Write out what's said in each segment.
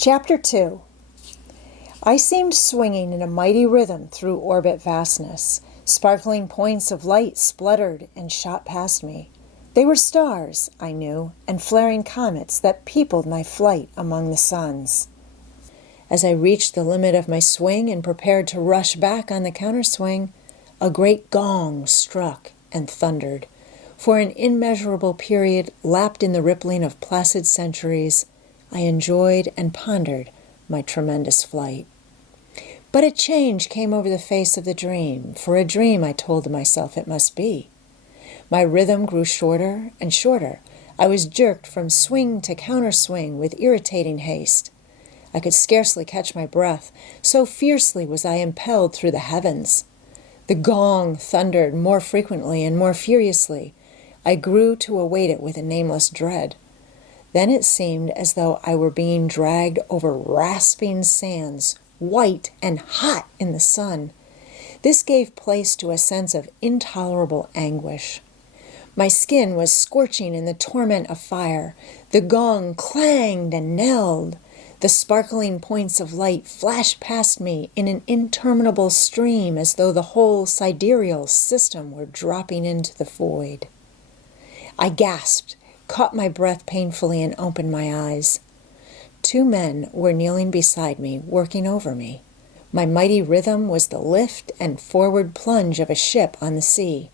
Chapter 2. I seemed swinging in a mighty rhythm through orbit vastness. Sparkling points of light spluttered and shot past me. They were stars, I knew, and flaring comets that peopled my flight among the suns. As I reached the limit of my swing and prepared to rush back on the counterswing, a great gong struck and thundered. For an immeasurable period, lapped in the rippling of placid centuries, I enjoyed and pondered my tremendous flight. But a change came over the face of the dream, for a dream I told myself it must be. My rhythm grew shorter and shorter. I was jerked from swing to counterswing with irritating haste. I could scarcely catch my breath, so fiercely was I impelled through the heavens. The gong thundered more frequently and more furiously. I grew to await it with a nameless dread. Then it seemed as though I were being dragged over rasping sands, white and hot in the sun. This gave place to a sense of intolerable anguish. My skin was scorching in the torment of fire. The gong clanged and knelled. The sparkling points of light flashed past me in an interminable stream as though the whole sidereal system were dropping into the void. I gasped, caught my breath painfully, and opened my eyes. 2 men were kneeling beside me, working over me. My mighty rhythm was the lift and forward plunge of a ship on the sea.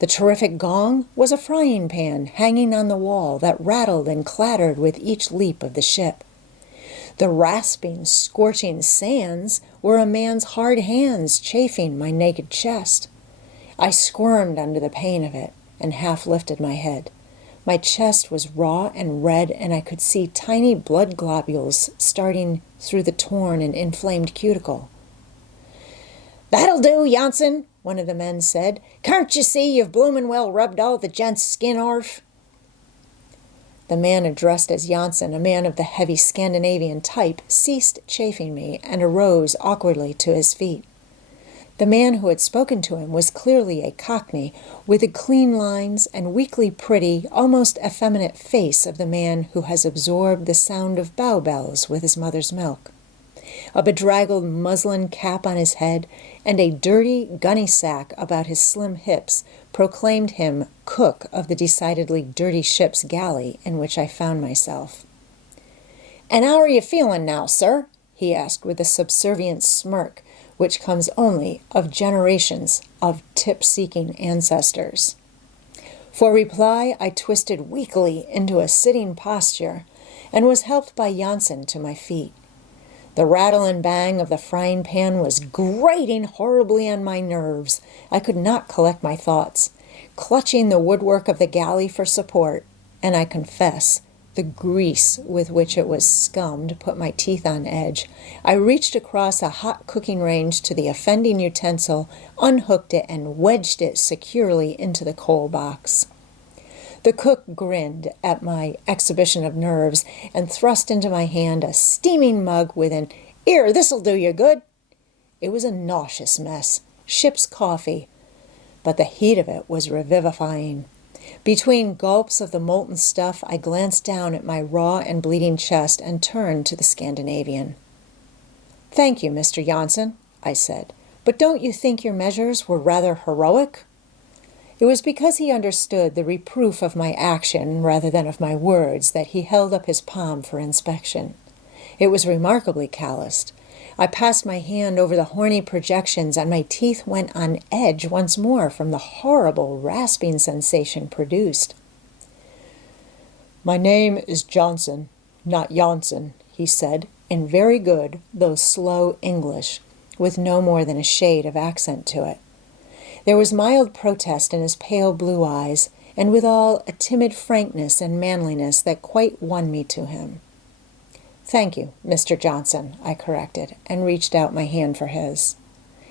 The terrific gong was a frying pan hanging on the wall that rattled and clattered with each leap of the ship. The rasping, scorching sands were a man's hard hands chafing my naked chest. I squirmed under the pain of it and half lifted my head. My chest was raw and red, and I could see tiny blood globules starting through the torn and inflamed cuticle. "That'll do, Janssen," one of the men said. "Can't you see you've bloomin' well rubbed all the gent's skin orf?" The man addressed as Janssen, a man of the heavy Scandinavian type, ceased chafing me and arose awkwardly to his feet. The man who had spoken to him was clearly a Cockney, with the clean lines and weakly pretty, almost effeminate face of the man who has absorbed the sound of bow bells with his mother's milk. A bedraggled muslin cap on his head and a dirty gunny sack about his slim hips proclaimed him cook of the decidedly dirty ship's galley in which I found myself. "And how are you feeling now, sir?" he asked with a subservient smirk which comes only of generations of tip-seeking ancestors. For reply, I twisted weakly into a sitting posture and was helped by Janssen to my feet. The rattle and bang of the frying pan was grating horribly on my nerves. I could not collect my thoughts, clutching the woodwork of the galley for support, and I confess, the grease with which it was scummed put my teeth on edge. I reached across a hot cooking range to the offending utensil, unhooked it, and wedged it securely into the coal box. The cook grinned at my exhibition of nerves and thrust into my hand a steaming mug with an "'Ere, this'll do you good." It was a nauseous mess, ship's coffee, but the heat of it was revivifying. Between gulps of the molten stuff, I glanced down at my raw and bleeding chest and turned to the Scandinavian. "Thank you, Mr. Janssen," I said, "but don't you think your measures were rather heroic?" It was because he understood the reproof of my action rather than of my words that he held up his palm for inspection. It was remarkably calloused. I passed my hand over the horny projections, and my teeth went on edge once more from the horrible rasping sensation produced. "My name is Johnson, not Janssen," he said, in very good, though slow English, with no more than a shade of accent to it. There was mild protest in his pale blue eyes, and withal a timid frankness and manliness that quite won me to him. "Thank you, Mr. Johnson," I corrected, and reached out my hand for his.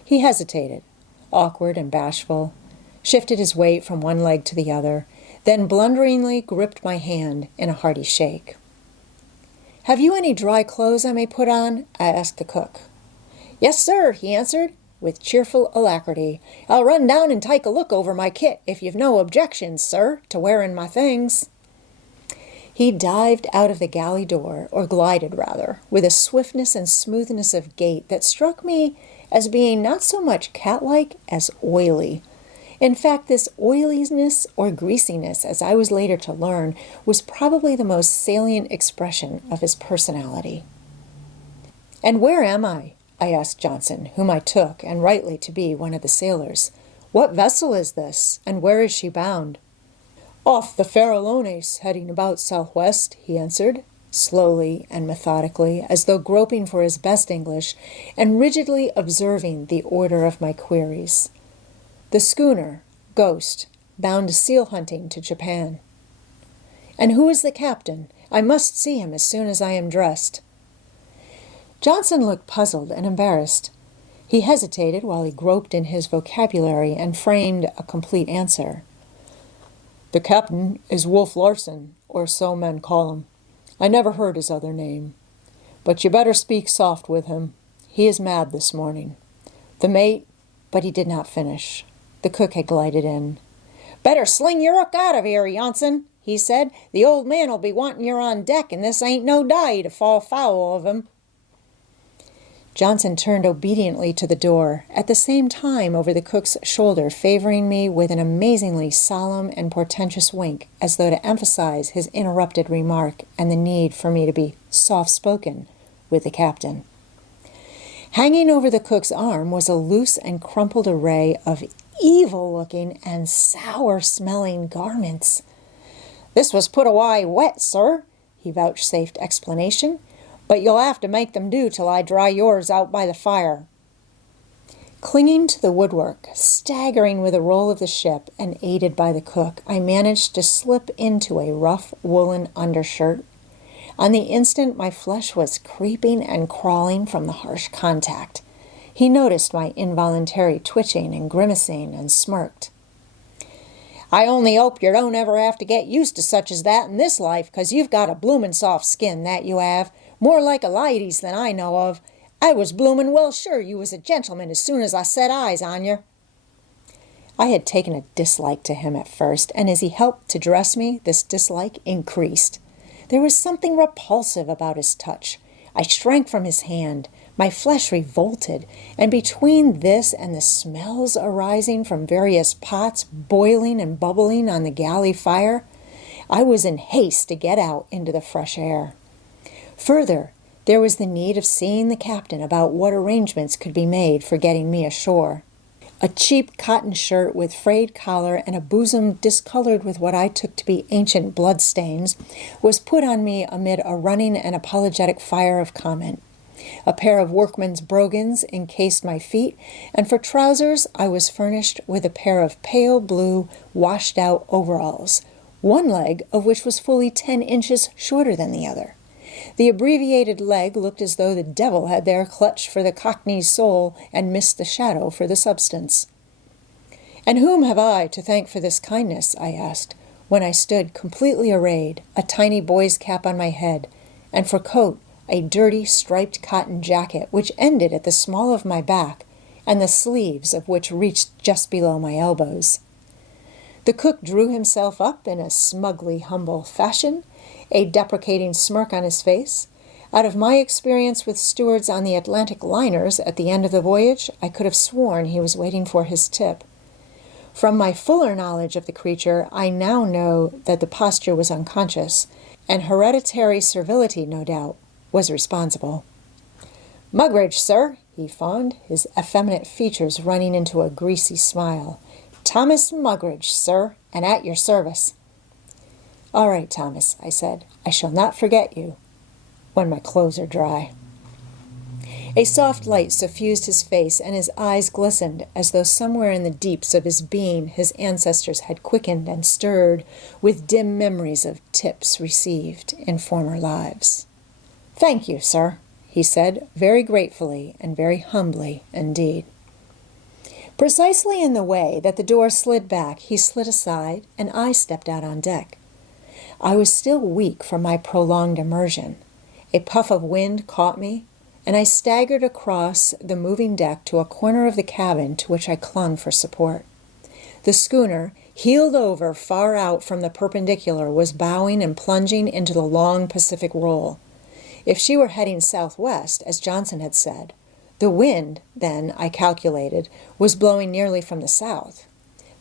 He hesitated, awkward and bashful, shifted his weight from one leg to the other, then blunderingly gripped my hand in a hearty shake. "Have you any dry clothes I may put on?" I asked the cook. "Yes, sir," he answered, with cheerful alacrity. "I'll run down and take a look over my kit, if you've no objections, sir, to wearing my things." He dived out of the galley door, or glided rather, with a swiftness and smoothness of gait that struck me as being not so much cat-like as oily. In fact, this oiliness or greasiness, as I was later to learn, was probably the most salient expression of his personality. "And where am I?" I asked Johnson, whom I took, and rightly, to be one of the sailors. "What vessel is this, and where is she bound?" "Off the Farallones, heading about southwest," he answered, slowly and methodically, as though groping for his best English, and rigidly observing the order of my queries. "The schooner, Ghost, bound seal hunting to Japan." "And who is the captain? I must see him as soon as I am dressed." Johnson looked puzzled and embarrassed. He hesitated while he groped in his vocabulary and framed a complete answer. "The captain is Wolf Larson, or so men call him. I never heard his other name. But you better speak soft with him. He is mad this morning. The mate—" But he did not finish. The cook had glided in. "Better sling your hook out of here, Johnson," he said. "The old man'll be wanting you on deck, and this ain't no day to fall foul of him." Johnson turned obediently to the door, at the same time over the cook's shoulder, favoring me with an amazingly solemn and portentous wink, as though to emphasize his interrupted remark and the need for me to be soft-spoken with the captain. Hanging over the cook's arm was a loose and crumpled array of evil-looking and sour-smelling garments. "This was put away wet, sir," he vouchsafed explanation, "but you'll have to make them do till I dry yours out by the fire." Clinging to the woodwork, staggering with the roll of the ship, and aided by the cook, I managed to slip into a rough woolen undershirt. On the instant, my flesh was creeping and crawling from the harsh contact. He noticed my involuntary twitching and grimacing, and smirked. "I only hope you don't ever have to get used to such as that in this life, 'cause you've got a bloomin' soft skin, that you have. More like a lady's than I know of. I was bloomin' well sure you was a gentleman as soon as I set eyes on you." I had taken a dislike to him at first, and as he helped to dress me, this dislike increased. There was something repulsive about his touch. I shrank from his hand. My flesh revolted, and between this and the smells arising from various pots boiling and bubbling on the galley fire, I was in haste to get out into the fresh air. Further, there was the need of seeing the captain about what arrangements could be made for getting me ashore. A cheap cotton shirt with frayed collar and a bosom discolored with what I took to be ancient bloodstains was put on me amid a running and apologetic fire of comment. A pair of workman's brogans encased my feet, and for trousers I was furnished with a pair of pale blue, washed-out overalls, one leg of which was fully 10 inches shorter than the other. The abbreviated leg looked as though the devil had there clutched for the Cockney's soul and missed the shadow for the substance. "And whom have I to thank for this kindness?" I asked, when I stood completely arrayed, a tiny boy's cap on my head, and for coat a dirty striped cotton jacket which ended at the small of my back, and the sleeves of which reached just below my elbows. The cook drew himself up in a smugly humble fashion, a deprecating smirk on his face. Out of my experience with stewards on the Atlantic liners at the end of the voyage, I could have sworn he was waiting for his tip. From my fuller knowledge of the creature, I now know that the posture was unconscious, and hereditary servility, no doubt, was responsible. "Mugridge, sir," he fawned, his effeminate features running into a greasy smile. "Thomas Mugridge, sir, and at your service." "All right, Thomas," I said. "I shall not forget you when my clothes are dry." A soft light suffused his face, and his eyes glistened as though somewhere in the deeps of his being his ancestors had quickened and stirred with dim memories of tips received in former lives. "Thank you, sir," he said, very gratefully and very humbly indeed. Precisely in the way that the door slid back, he slid aside, and I stepped out on deck. I was still weak from my prolonged immersion. A puff of wind caught me, and I staggered across the moving deck to a corner of the cabin to which I clung for support. The schooner, Heeled over far out from the perpendicular, was bowing and plunging into the long Pacific roll. If she were heading southwest, as Johnson had said, the wind, then, I calculated, was blowing nearly from the south.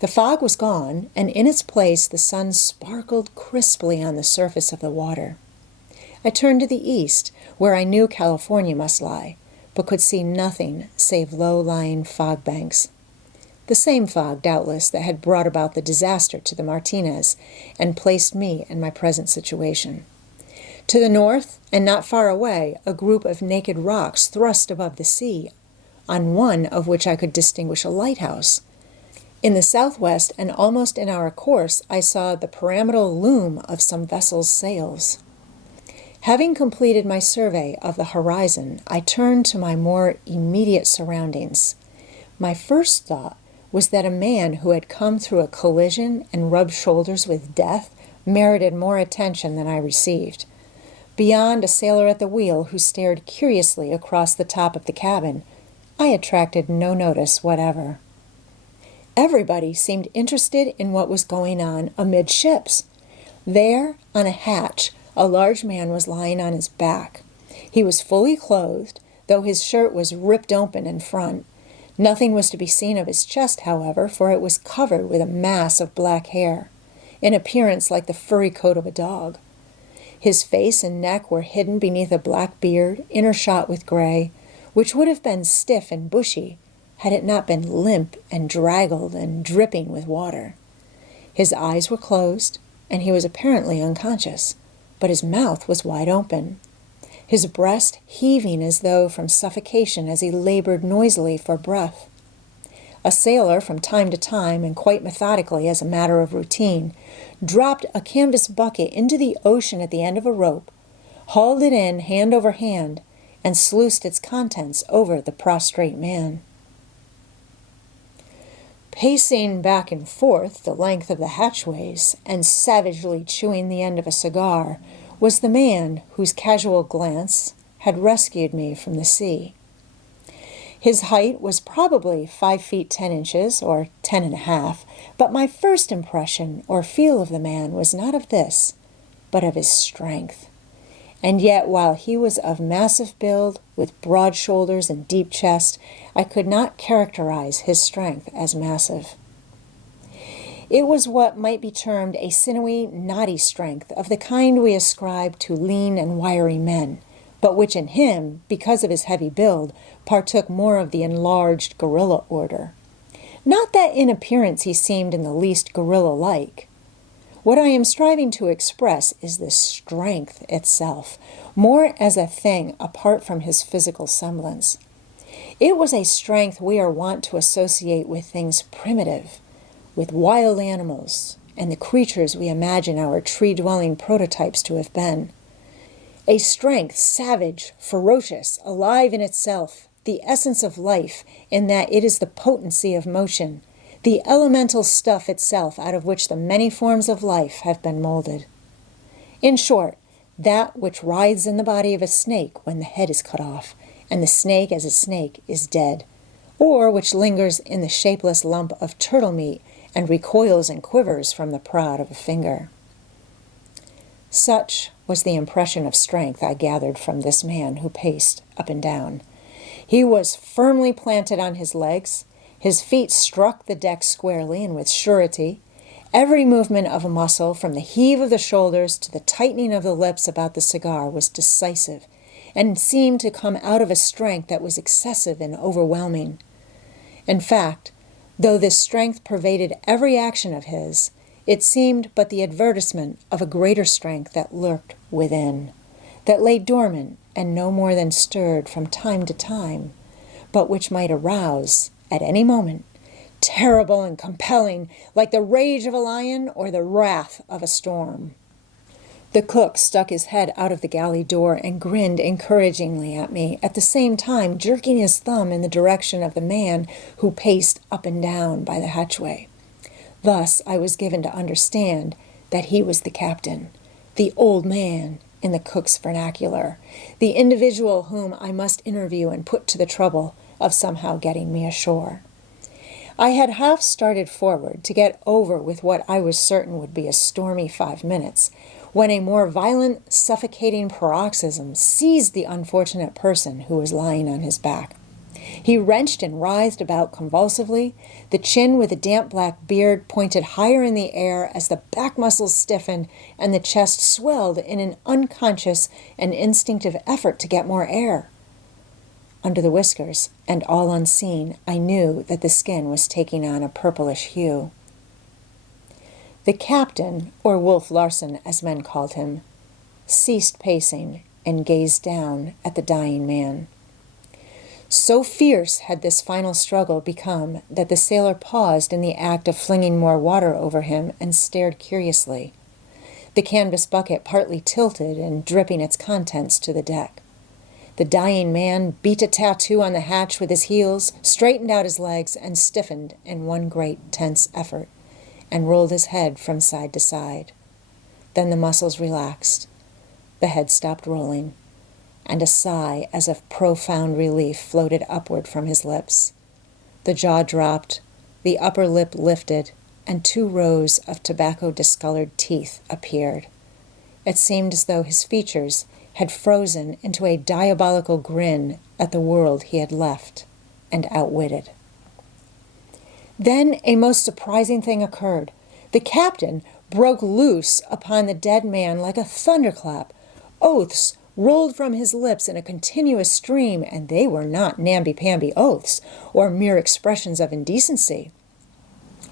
The fog was gone, and in its place the sun sparkled crisply on the surface of the water. I turned to the east, where I knew California must lie, but could see nothing save low-lying fog banks. The same fog, doubtless, that had brought about the disaster to the Martinez and placed me in my present situation. To the north, and not far away, a group of naked rocks thrust above the sea, on one of which I could distinguish a lighthouse. In the southwest, and almost in our course, I saw the pyramidal loom of some vessel's sails. Having completed my survey of the horizon, I turned to my more immediate surroundings. My first thought was that a man who had come through a collision and rubbed shoulders with death merited more attention than I received. Beyond a sailor at the wheel who stared curiously across the top of the cabin, I attracted no notice whatever. Everybody seemed interested in what was going on amidships. There, on a hatch, a large man was lying on his back. He was fully clothed, though his shirt was ripped open in front. Nothing was to be seen of his chest, however, for it was covered with a mass of black hair, in appearance like the furry coat of a dog. His face and neck were hidden beneath a black beard, intershot with gray, which would have been stiff and bushy had it not been limp and draggled and dripping with water. His eyes were closed, and he was apparently unconscious, but his mouth was wide open, his breast heaving as though from suffocation as he labored noisily for breath. A sailor, from time to time, and quite methodically as a matter of routine, dropped a canvas bucket into the ocean at the end of a rope, hauled it in hand over hand, and sluiced its contents over the prostrate man. Pacing back and forth the length of the hatchways and savagely chewing the end of a cigar was the man whose casual glance had rescued me from the sea. His height was probably 5 feet 10 inches, or 10.5, but my first impression or feel of the man was not of this, but of his strength. And yet, while he was of massive build, with broad shoulders and deep chest, I could not characterize his strength as massive. It was what might be termed a sinewy, knotty strength of the kind we ascribe to lean and wiry men, but which in him, because of his heavy build, partook more of the enlarged gorilla order. Not that in appearance he seemed in the least gorilla-like. What I am striving to express is the strength itself, more as a thing apart from his physical semblance. It was a strength we are wont to associate with things primitive, with wild animals, and the creatures we imagine our tree-dwelling prototypes to have been. A strength savage, ferocious, alive in itself, the essence of life, in that it is the potency of motion, the elemental stuff itself out of which the many forms of life have been molded. In short, that which writhes in the body of a snake when the head is cut off, and the snake as a snake is dead, or which lingers in the shapeless lump of turtle meat and recoils and quivers from the prod of a finger. Such was the impression of strength I gathered from this man who paced up and down. He was firmly planted on his legs. His feet struck the deck squarely and with surety. Every movement of a muscle, from the heave of the shoulders to the tightening of the lips about the cigar, was decisive, and seemed to come out of a strength that was excessive and overwhelming. In fact, though this strength pervaded every action of his, it seemed but the advertisement of a greater strength that lurked within, that lay dormant and no more than stirred from time to time, but which might arouse, at any moment, terrible and compelling, like the rage of a lion or the wrath of a storm. The cook stuck his head out of the galley door and grinned encouragingly at me, at the same time jerking his thumb in the direction of the man who paced up and down by the hatchway. Thus I was given to understand that he was the captain, the old man in the cook's vernacular, the individual whom I must interview and put to the trouble of somehow getting me ashore. I had half started forward to get over with what I was certain would be a stormy 5 minutes, when a more violent, suffocating paroxysm seized the unfortunate person who was lying on his back. He wrenched and writhed about convulsively, the chin with the damp black beard pointed higher in the air as the back muscles stiffened and the chest swelled in an unconscious and instinctive effort to get more air. Under the whiskers, and all unseen, I knew that the skin was taking on a purplish hue. The captain, or Wolf Larson as men called him, ceased pacing and gazed down at the dying man. So fierce had this final struggle become that the sailor paused in the act of flinging more water over him and stared curiously, the canvas bucket partly tilted and dripping its contents to the deck. The dying man beat a tattoo on the hatch with his heels, straightened out his legs, and stiffened in one great tense effort, and rolled his head from side to side. Then the muscles relaxed, the head stopped rolling, and a sigh as of profound relief floated upward from his lips. The jaw dropped, the upper lip lifted, and 2 rows of tobacco-discolored teeth appeared. It seemed as though his features had frozen into a diabolical grin at the world he had left and outwitted. Then a most surprising thing occurred. The captain broke loose upon the dead man like a thunderclap. Oaths rolled from his lips in a continuous stream, and they were not namby-pamby oaths or mere expressions of indecency.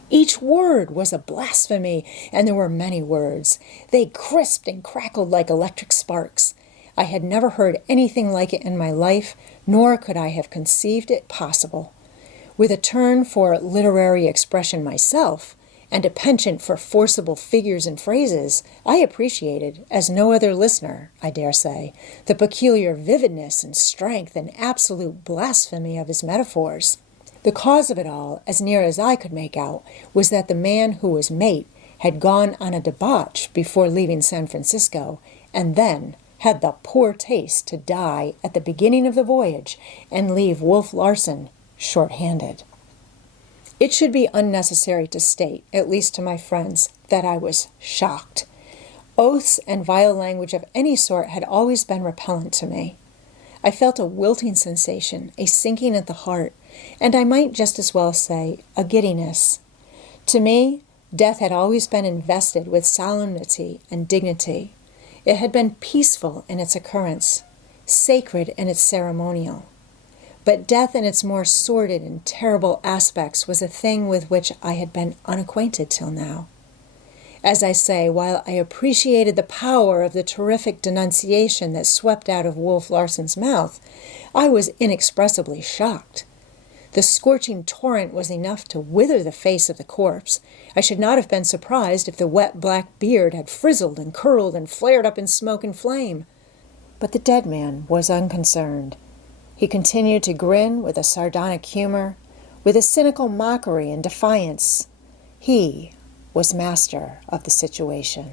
Each word was a blasphemy, and there were many words. They crisped and crackled like electric sparks. I had never heard anything like it in my life, nor could I have conceived it possible. With a turn for literary expression myself, and a penchant for forcible figures and phrases, I appreciated, as no other listener, I dare say, the peculiar vividness and strength and absolute blasphemy of his metaphors. The cause of it all, as near as I could make out, was that the man who was mate had gone on a debauch before leaving San Francisco, and then had the poor taste to die at the beginning of the voyage and leave Wolf Larson short-handed. It should be unnecessary to state, at least to my friends, that I was shocked. Oaths and vile language of any sort had always been repellent to me. I felt a wilting sensation, a sinking at the heart, and I might just as well say a giddiness. To me, death had always been invested with solemnity and dignity. It had been peaceful in its occurrence, sacred in its ceremonial. But death in its more sordid and terrible aspects was a thing with which I had been unacquainted till now. As I say, while I appreciated the power of the terrific denunciation that swept out of Wolf Larson's mouth, I was inexpressibly shocked. The scorching torrent was enough to wither the face of the corpse. I should not have been surprised if the wet black beard had frizzled and curled and flared up in smoke and flame. But the dead man was unconcerned. He continued to grin with a sardonic humor, with a cynical mockery and defiance. He was master of the situation.